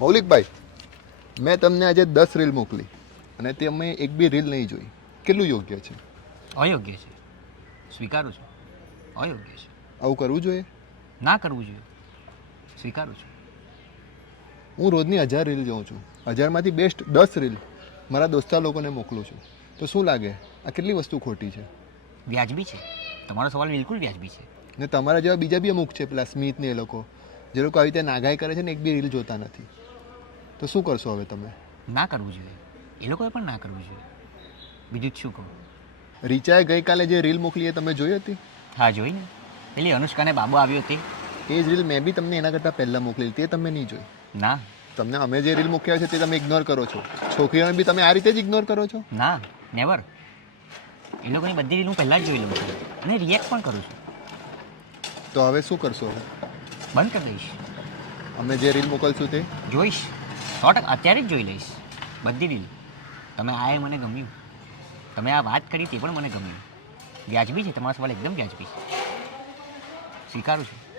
મૌલિકભાઈ, મેં તમને આજે 10 રીલ મોકલી અને તમે એક બી રીલ નહીં જોઈ. કેટલું યોગ્ય છે? અયોગ્ય છે. સ્વીકારું છું. અયોગ્ય છે. આવું કરવું જોઈએ? ના કરવું જોઈએ. સ્વીકારું છું. હું રોજની 1000 રીલ જોઉં છું. 1000માંથી બેસ્ટ 10 રીલ મારા દોસ્તા લોકોને મોકલું છું. તો શું લાગે આ કેટલી વસ્તુ ખોટી છે? વ્યાજબી છે. તમારો સવાલ બિલકુલ વ્યાજબી છે. ને તમારા જેવા બીજા બી અમુક છે, પેલા સ્મિત ને એ લોકો, જે લોકો આવી રીતે નાગાઈ કરે છે ને એક બી રીલ જોતા નથી. તો શું કરશો હવે તમે? ના કરવું જોઈએ. એ લોકોએ પણ ના કરવું જોઈએ. બીજું જ શું કહું? રીચાએ ગઈકાલે જે રીલ મોકલી એ તમે જોઈ હતી? હા, જોઈ ને. પેલી અનુષ્કાને બાબુ આવ્યો તે. એ જ રીલ મેં બી તમને એના કરતાં પહેલાં મોકલી, તે તમે નહીં જોઈ. ના. તમને અમે જે રીલ મૂક્યા છે તે તમે ઇગ્નોર કરો છો. છોકરીઓને બી તમે આ રીતે જ ઇગ્નોર કરો છો? ના, નેવર. એ લોકોની બધી રીલ હું પહેલાં જ જોઈ લઉં છું અને રિએક્ટ પણ કરું છું. તો હવે શું કરશો? બંધ કરી દઈશ. અમે જે રીલ મોકલશું તે જોઈશ. 100% અત્યારે જ જોઈ લઈશ બધી રીલ. તમે આ એ મને ગમ્યું. તમે આ વાત કરી તે પણ મને ગમ્યું. વ્યાજબી છે. તમારો સવાલ એકદમ વ્યાજબી છે. સ્વીકારું છું.